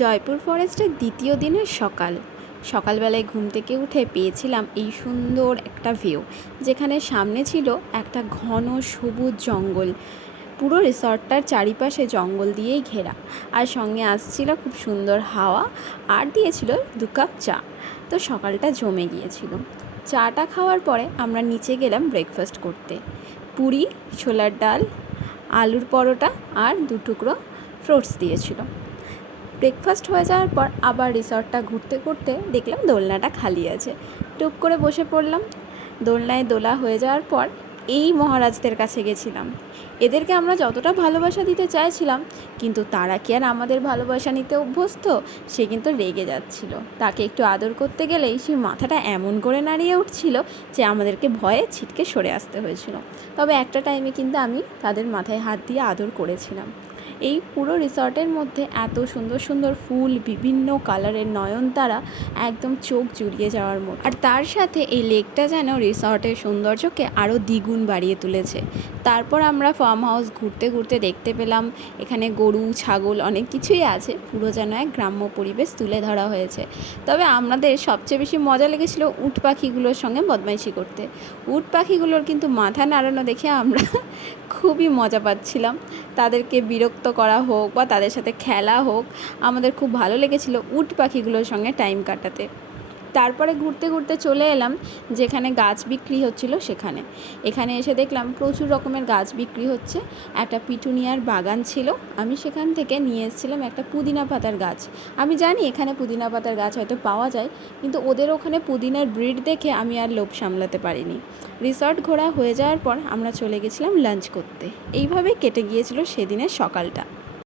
জয়পুর ফরেস্টের দ্বিতীয় দিনের সকালবেলায় ঘুম থেকে উঠে পেয়েছিলাম এই সুন্দর একটা ভিউ, যেখানে সামনে ছিল একটা ঘন সবুজ জঙ্গল। পুরো রিসর্টটার চারিপাশে জঙ্গল দিয়েই ঘেরা, আর সঙ্গে আসছিল খুব সুন্দর হাওয়া, আর দিয়েছিল 2 কাপ চা। তো সকালটা জমে গিয়েছিল। চাটা খাওয়ার পরে আমরা নিচে গেলাম ব্রেকফাস্ট করতে। পুরি, ছোলার ডাল, আলুর পরোটা আর 2 টুকরো ফ্রুটস দিয়েছিল। ব্রেকফাস্ট হয়ে যাওয়ার পর আবার রিসর্টটা ঘুরতে ঘুরতে দেখলাম দোলনাটা খালি আছে। টুক করে বসে পড়লাম। দোলনায় দোলা হয়ে যাওয়ার পর এই মহারাজদের কাছে গেছিলাম। এদেরকে আমরা যতটা ভালোবাসা দিতে চাইছিলাম, কিন্তু তারা কি আর আমাদের ভালোবাসা নিতে অভ্যস্ত? সে কিন্তু রেগে যাচ্ছিল। তাকে একটু আদর করতে গেলেই সে মাথাটা এমন করে নাড়িয়ে উঠছিল যে আমাদেরকে ভয়ে ছিটকে সরে আসতে হয়েছিল। তবে একটা টাইমে কিন্তু আমি তাদের মাথায় হাত দিয়ে আদর করেছিলাম। এই পুরো রিসর্টের মধ্যে এত সুন্দর সুন্দর ফুল, বিভিন্ন কালারের নয়নতারা, একদম চোখ জুড়িয়ে যাওয়ার মতো। আর তার সাথে এই লেকটা যেন রিসর্টের সৌন্দর্যকে আরও দ্বিগুণ বাড়িয়ে তুলেছে। তারপর আমরা ফার্ম হাউস ঘুরতে ঘুরতে দেখতে পেলাম এখানে গরু, ছাগল অনেক কিছুই আছে। পুরো যেন এক গ্রাম্য পরিবেশ তুলে ধরা হয়েছে। তবে আমাদের সবচেয়ে বেশি মজা লেগেছিল উট পাখিগুলোর সঙ্গে বদমাইশি করতে। উট পাখিগুলোর কিন্তু মাথা নাড়ানো দেখে আমরা খুবই মজা পাচ্ছিলাম। তাদেরকে বিরক্ত করা হোক বা তাদের সাথে খেলা হোক, আমাদের খুব ভালো লেগেছিল উট পাখিগুলোর সঙ্গে টাইম কাটাতে। তারপরে ঘুরতে ঘুরতে চলে এলাম যেখানে গাছ বিক্রি হচ্ছিল সেখানে। এখানে এসে দেখলাম প্রচুর রকমের গাছ বিক্রি হচ্ছে। একটা পিটুনিয়ার বাগান ছিল। আমি সেখান থেকে নিয়ে এসেছিলাম একটা পুদিনা পাতার গাছ। আমি জানি এখানে পুদিনা পাতার গাছ হয়তো পাওয়া যায়, কিন্তু ওদের ওখানে পুদিনার ব্রিড দেখে আমি আর লোভ সামলাতে পারিনি। রিসর্ট ঘোরা হয়ে যাওয়ার পর আমরা চলে গেছিলাম লাঞ্চ করতে। এইভাবে কেটে গিয়েছিল সেদিনের সকালটা।